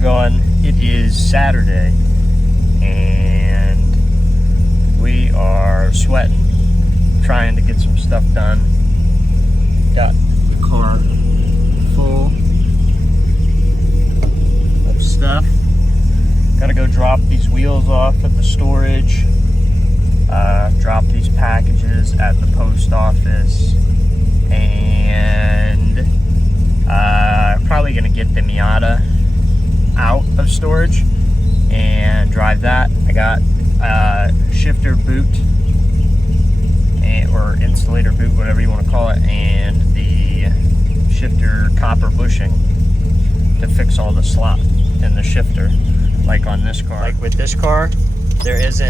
it going? It is Saturday, and we are sweating, trying to get some stuff done. Got the car full of stuff. Gotta go drop these wheels off at the storage, drop these packages at the post office, and probably gonna get the Miata out of storage and drive that. I got a shifter boot or insulator boot, whatever you want to call it, and the shifter copper bushing to fix all the slop in the shifter, like on this car. Like with this car, there's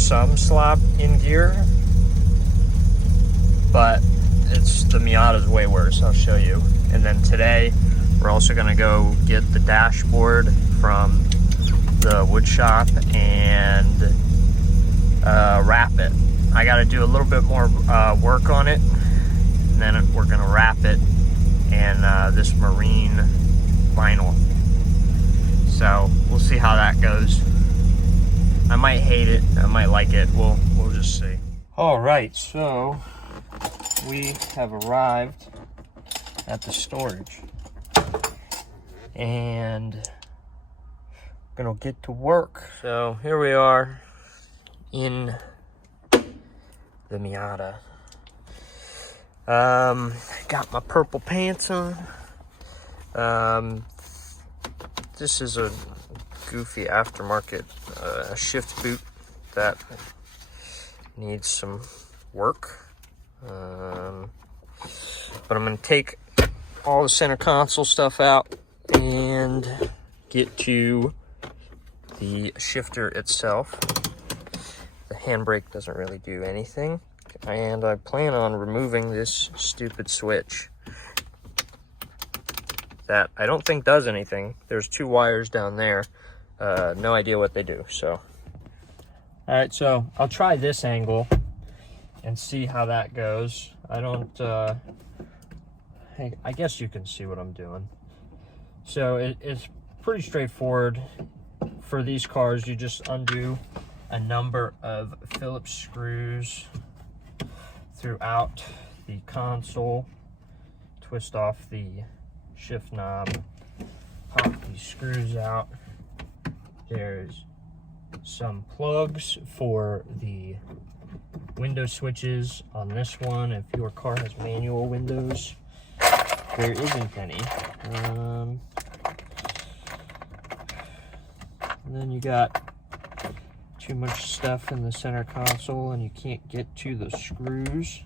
some slop in gear, but the Miata's way worse. I'll show you. And then today we're also going to go get the dashboard from the wood shop and wrap it. I got to do a little bit more work on it, and then we're going to wrap it in this marine vinyl. So we'll see how that goes. I might hate it, I might like it. We'll just see. All right, so we have arrived at the storage, and gonna get to work. So here we are in the Miata. Got my purple pants on. This is a goofy aftermarket shift boot that needs some work. But I'm gonna take all the center console stuff out and get to the shifter itself. The handbrake doesn't really do anything, and I plan on removing this stupid switch that I don't think does anything. There's two wires down there. No idea what they do. So all right, so I'll try this angle and see how that goes. I don't I guess you can see what I'm doing. So it's pretty straightforward. For these cars, you just undo a number of Phillips screws throughout the console, twist off the shift knob, pop these screws out. There's some plugs for the window switches on this one. If your car has manual windows, there isn't any. And then you got too much stuff in the center console and you can't get to the screws.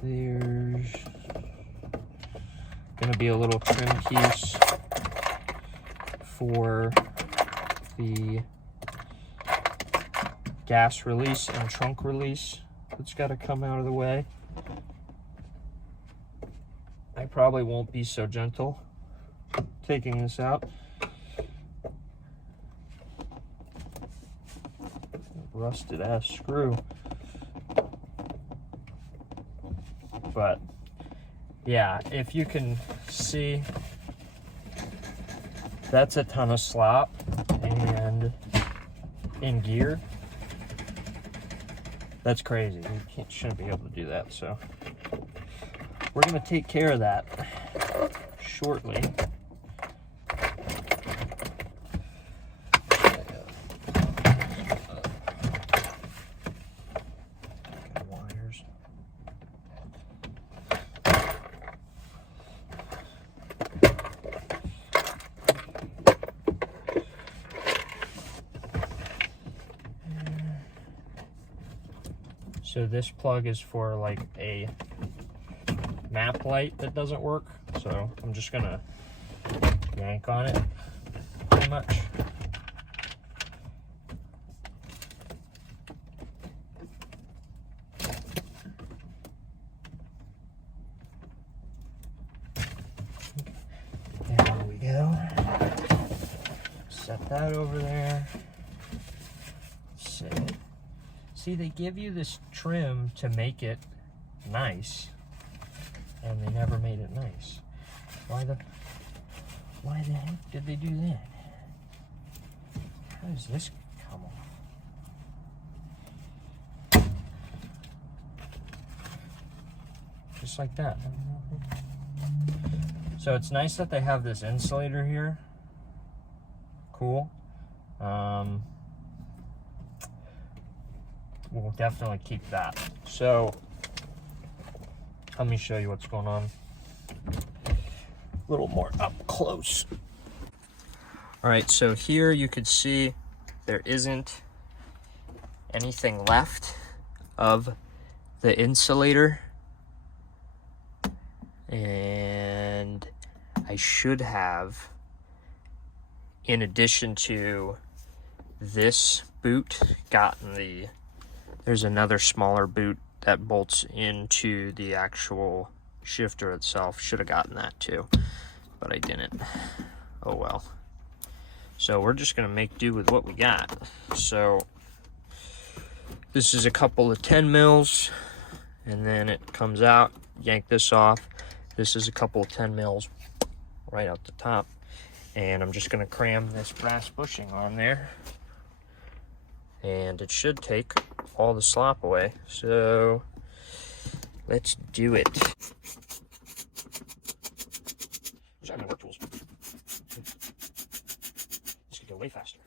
There's gonna be a little trim piece for the gas release and trunk release that's got to come out of the way. I probably won't be so gentle taking this out. Rusted ass screw. But yeah, if you can see, that's a ton of slop, and in gear, that's crazy. You shouldn't be able to do that. So we're gonna take care of that shortly. Wires. So this plug is for like a map light that doesn't work. So I'm just gonna yank on it pretty much. There we go. Set that over there. See, they give you this trim to make it nice, and they never made it nice. Why the heck did they do that? How does this come off? Just like that. So it's nice that they have this insulator here. Cool. We'll definitely keep that. So let me show you what's going on a little more up close. All right, so here you could see there isn't anything left of the insulator. And I should have, in addition to this boot, gotten there's another smaller boot that bolts into the actual shifter itself. Should have gotten that too, but I didn't. Oh well. So we're just gonna make do with what we got. So this is a couple of 10 mils, and then it comes out, yank this off. This is a couple of 10 mils right out the top. And I'm just gonna cram this brass bushing on there. And it should take all the slop away. So let's do it. Wish I had my work tools. This could go way faster.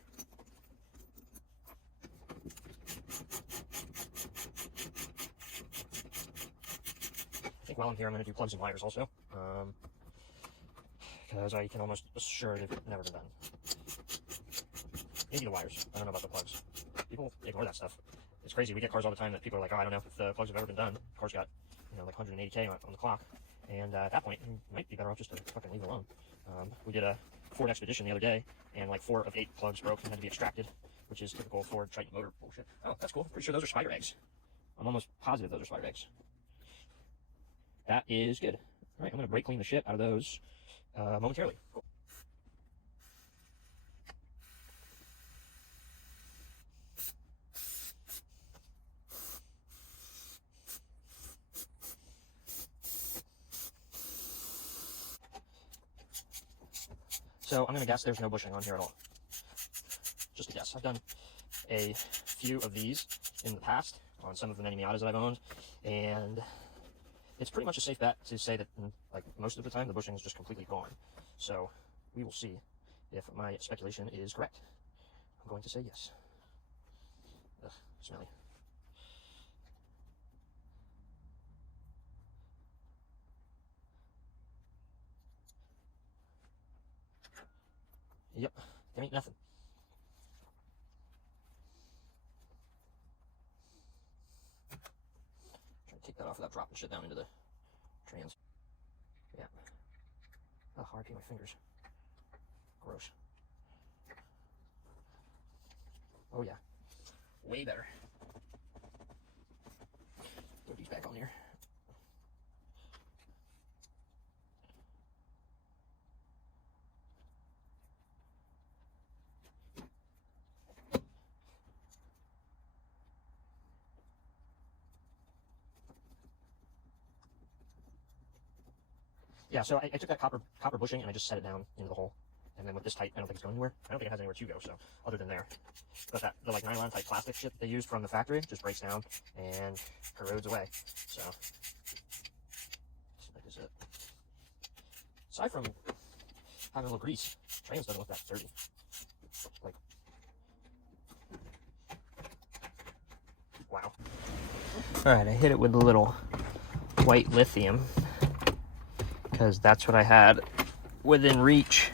I think while I'm here, I'm going to do plugs and wires also. Because I can almost assure they've never been done. Maybe the wires. I don't know about the plugs. People ignore that stuff. It's crazy. We get cars all the time that people are like, oh, I don't know if the plugs have ever been done. The car's got, like 180K on the clock. And at that point, you might be better off just to fucking leave it alone. We did a Ford Expedition the other day, and like 4 of 8 plugs broke and had to be extracted, which is typical Ford Triton motor bullshit. Oh, that's cool. Pretty sure those are spider eggs. I'm almost positive those are spider eggs. That is good. All right, I'm going to brake clean the shit out of those momentarily. Cool. So I'm going to guess there's no bushing on here at all. Just a guess. I've done a few of these in the past on some of the many Miatas that I've owned, and it's pretty much a safe bet to say that, like, most of the time the bushing is just completely gone. So we will see if my speculation is correct. I'm going to say yes. Ugh, smelly. Yep, there ain't nothing. Try to take that off without dropping shit down into the trans. Yeah. Oh, RIP my fingers. Gross. Oh yeah. Way better. Throw these back on here. Yeah, so I took that copper bushing and I just set it down into the hole. And then with this tight, I don't think it's going anywhere. I don't think it has anywhere to go, so other than there. But the like nylon type plastic shit that they used from the factory just breaks down and corrodes away. So that is it. Aside from having a little grease, trans doesn't look that dirty. Like, wow. Alright, I hit it with a little white lithium, because that's what I had within reach.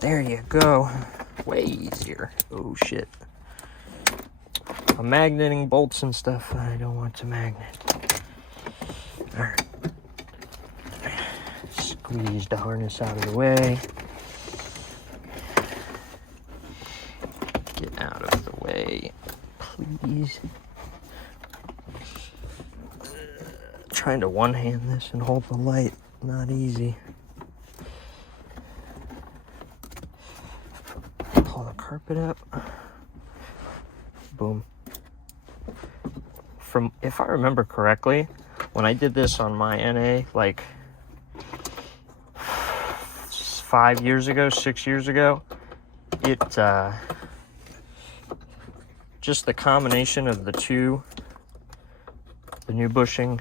There you go. Way easier. Oh shit. I'm magneting bolts and stuff. I don't want to magnet. Alright. Squeeze the harness out of the way. Get out of the way, please. Trying to one-hand this and hold the light. Not easy. Pull the carpet up. Boom. If I remember correctly, when I did this on my NA, like 5 years ago, 6 years ago. It just the combination of the new bushing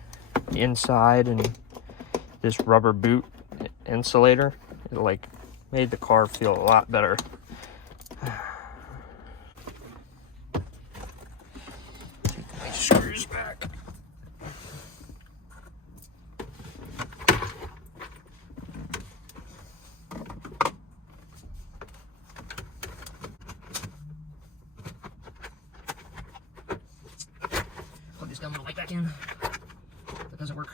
inside and this rubber boot insulator, it like made the car feel a lot better. Take my screws back. Plug this dumb little light back in. That doesn't work.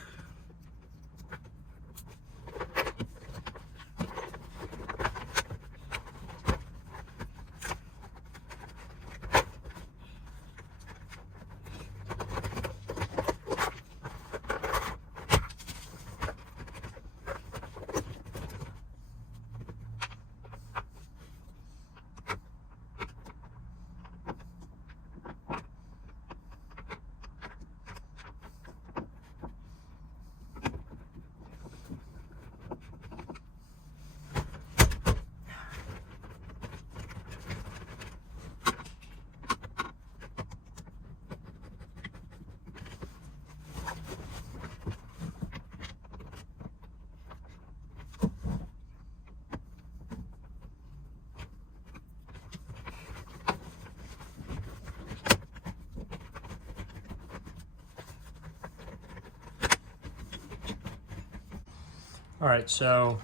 All right, so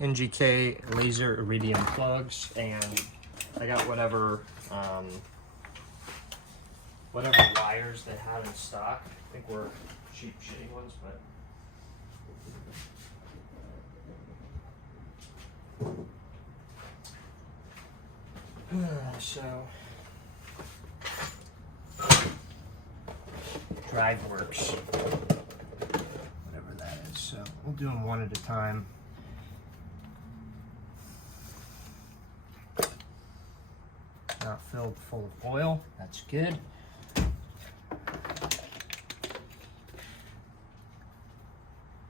NGK laser iridium plugs, and I got whatever wires they have in stock. I think we're cheap, shitty ones, but so DriveWorks. So we'll do them one at a time. Not filled full of oil, that's good.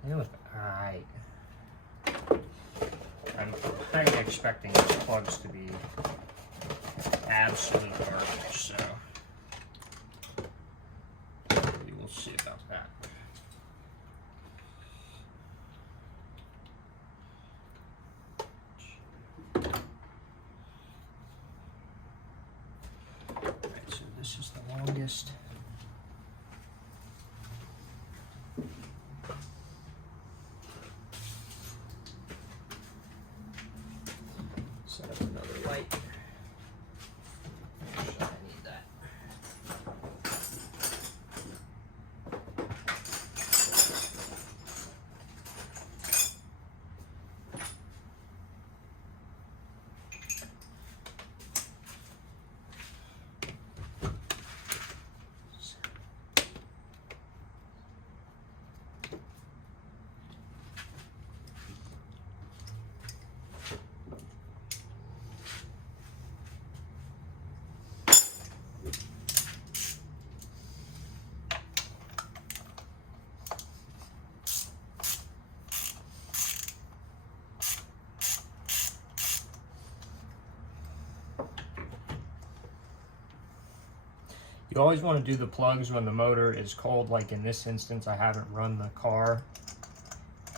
Alright. I'm kind of expecting these plugs to be absolute garbage, so we will see about that. This is the longest. Set up another light. Actually, I need that. You always want to do the plugs when the motor is cold. Like in this instance, I haven't run the car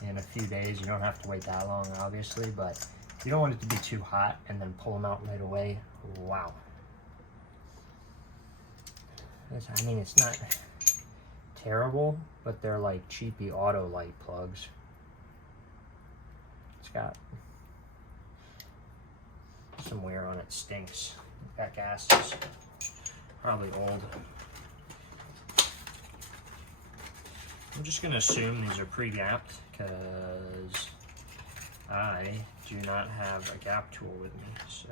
in a few days. You don't have to wait that long, obviously, but you don't want it to be too hot and then pull them out right away. Wow. I mean, it's not terrible, but they're like cheapy auto light plugs. It's got some wear on it, stinks. That gas is probably old. I'm just going to assume these are pre-gapped because I do not have a gap tool with me. So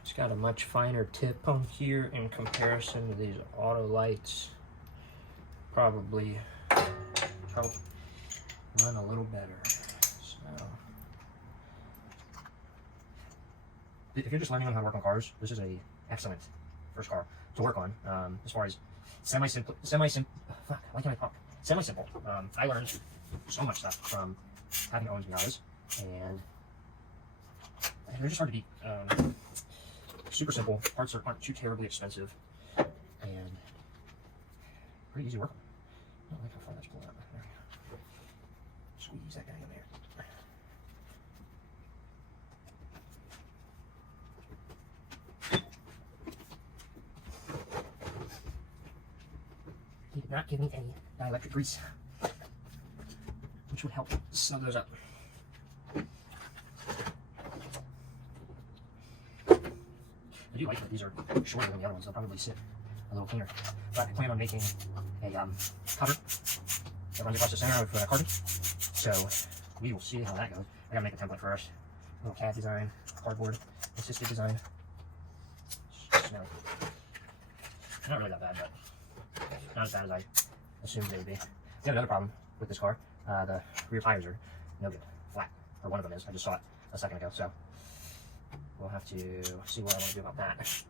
it's got a much finer tip on here in comparison to these auto lights. Probably help run a little better. So if you're just learning on how to work on cars, this is a excellent first car to work on, as far as semi-simple semi-simple. I learned so much stuff from having owned Miatas, and they're just hard to beat. Super simple. Parts aren't too terribly expensive, and pretty easy to work on. I don't like how far that's pulling out. There we go. Squeeze that guy in there. He did not give me any dielectric grease, which would help snug those up. I do like that these are shorter than the other ones. They'll probably sit a little cleaner. But I plan on making a cover that runs across the center of carbon. So we will see how that goes. I gotta make a template first. A little cat design, cardboard, assisted design. Not really that bad, but not as bad as I assumed they would be. We have another problem with this car. The rear tires are no good. Flat. Or one of them is. I just saw it a second ago. So we'll have to see what I want to do about that.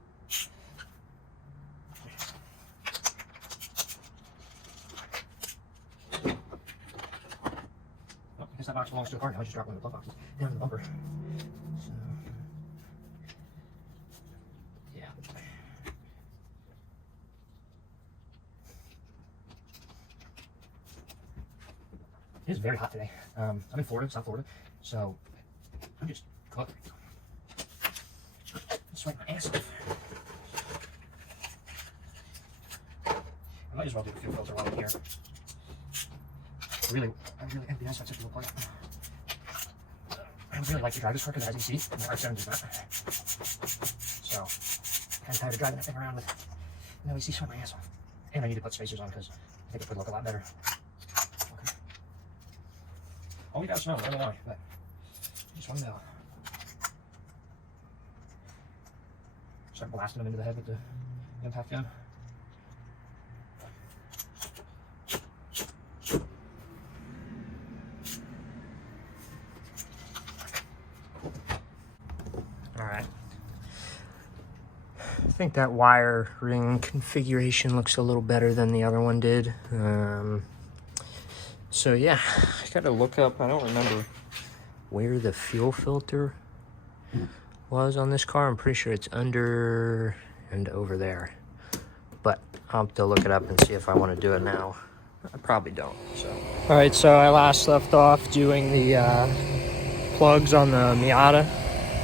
Well, I guess that box belongs to the car now. I just dropped one of the plug boxes down in the bumper. So, yeah. It is very hot today. I'm in Florida, South Florida, so I'm just cooked. Sweat my ass off. I might as well do a fuel filter while I'm here. It'd be nice if I took it apart. I really like to drive this car because it has EC, and the R7 does not. So, kind of tired of driving that thing around with no EC, sweat my ass off. And I need to put spacers on because I think it would look a lot better. Okay. Oh, we got snow, I don't know, but I just want to know. Start blasting them into the head with the impact gun. Alright. I think that wire ring configuration looks a little better than the other one did. So yeah, I gotta look up, I don't remember where the fuel filter was on this car. I'm pretty sure it's under and over there, but I'll have to look it up and see if I want to do it now. I probably don't. So all right, so I last left off doing the plugs on the Miata,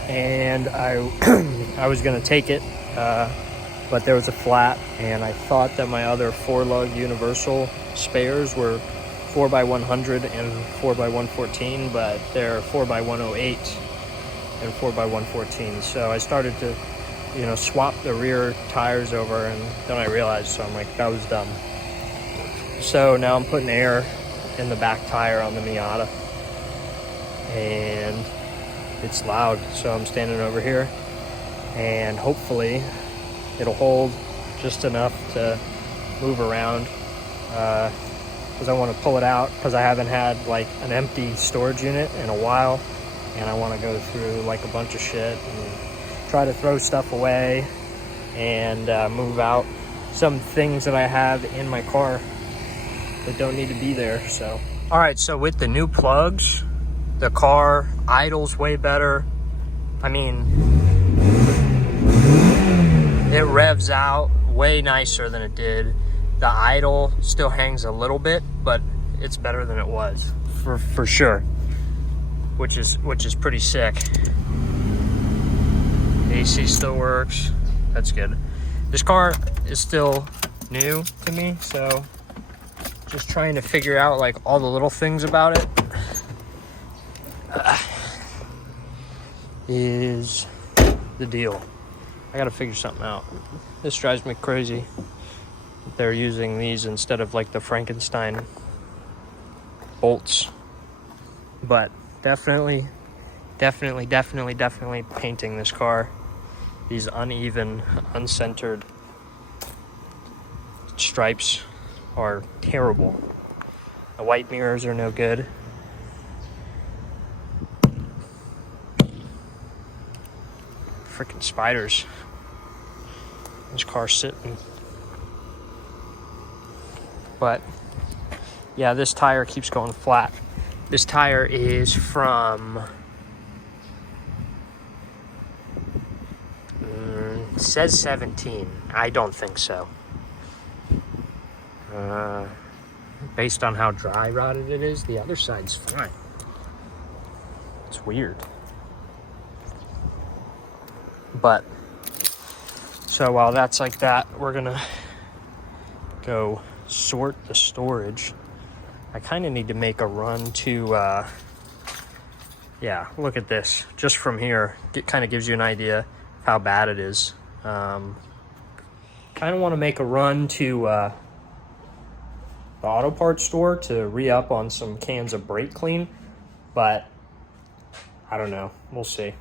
and I was gonna take it, but there was a flat, and I thought that my other 4-lug universal spares were 4x100 and 4x114, but they're 4x108 and 4x114. So I started to, swap the rear tires over, and then I realized, so I'm like, that was dumb. So now I'm putting air in the back tire on the Miata, and it's loud. So I'm standing over here, and hopefully it'll hold just enough to move around, because I want to pull it out, because I haven't had like an empty storage unit in a while. And I want to go through like a bunch of shit and try to throw stuff away and move out some things that I have in my car that don't need to be there. So, all right, so with the new plugs, the car idles way better. I mean, it revs out way nicer than it did. The idle still hangs a little bit, but it's better than it was for sure. Which is pretty sick. AC still works. That's good. This car is still new to me, so just trying to figure out like all the little things about it is the deal. I gotta figure something out. This drives me crazy. They're using these instead of like the Frankenstein bolts, but definitely painting this car. These uneven, uncentered stripes are terrible. The white mirrors are no good. Freaking spiders. This car's sitting. But Yeah, this tire keeps going flat. This tire is from it says 17. I don't think so. Based on how dry rotted it is, the other side's fine. It's weird. But, so while that's like that, we're gonna go sort the storage. I kind of need to make a run to, yeah, look at this. Just from here, it kind of gives you an idea of how bad it is. Kind of want to make a run to the auto parts store to re-up on some cans of brake clean, but I don't know. We'll see.